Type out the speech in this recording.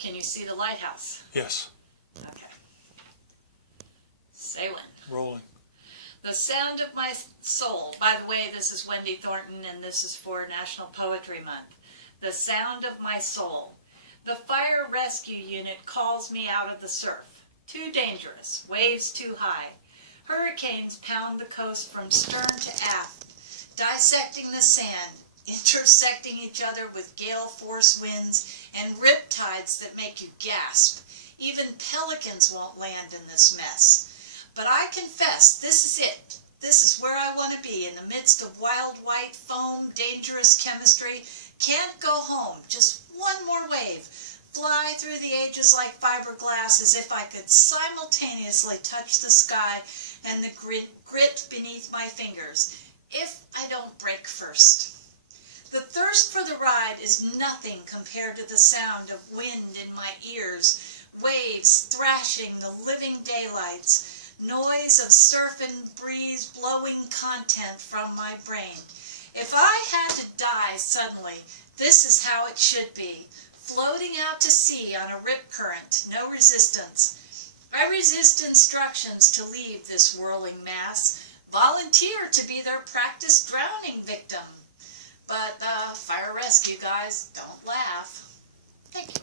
Can you see the lighthouse? Yes. Okay. Say when. Rolling. The sound of my soul. By the way, this is Wendy Thornton, and this is for National Poetry Month. The sound of my soul. The fire rescue unit calls me out of the surf. Too dangerous, waves too high. Hurricanes pound the coast from stern to aft, dissecting the sand, intersecting each other with gale force winds and riptides that make you gasp. Even pelicans won't land in this mess. But I confess, this is it. This is where I want to be, in the midst of wild white foam, dangerous chemistry. Can't go home, just one more wave. Fly through the ages like fiberglass, as if I could simultaneously touch the sky and the grit beneath my fingers, if I don't break first. The thirst for the ride is nothing compared to the sound of wind in my ears, waves thrashing the living daylights, noise of surf and breeze blowing content from my brain. If I had to die suddenly, this is how it should be. Floating out to sea on a rip current, no resistance. I resist instructions to leave this whirling mass, volunteer to be their practice drowning victim. But fire rescue guys, don't laugh. Thank you.